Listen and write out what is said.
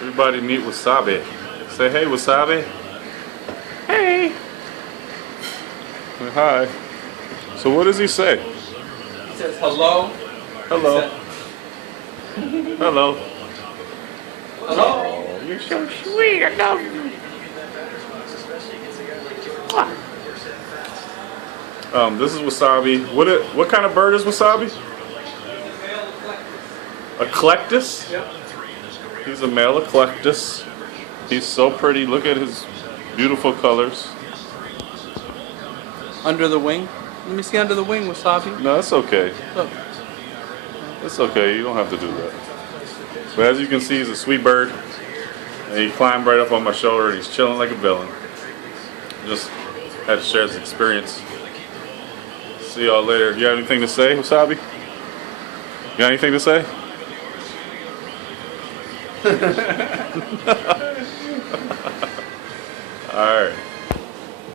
Everybody meet Wasabi. Say hey, Wasabi. Hey. Say hi. So what does he say? He says hello. Hello. Hello. Hello. Oh, you're so sweet. I love you. This is Wasabi. What kind of bird is Wasabi? Eclectis? Yep. He's a male Eclectis. He's so pretty. Look at his beautiful colors. Under the wing. Let me see under the wing, Wasabi. No, it's okay. Look. It's okay. You don't have to do that. But as you can see, he's a sweet bird. And he climbed right up on my shoulder and he's chilling like a villain. Just had to share his experience. See y'all later. You got anything to say, Wasabi? You got anything to say? Alright.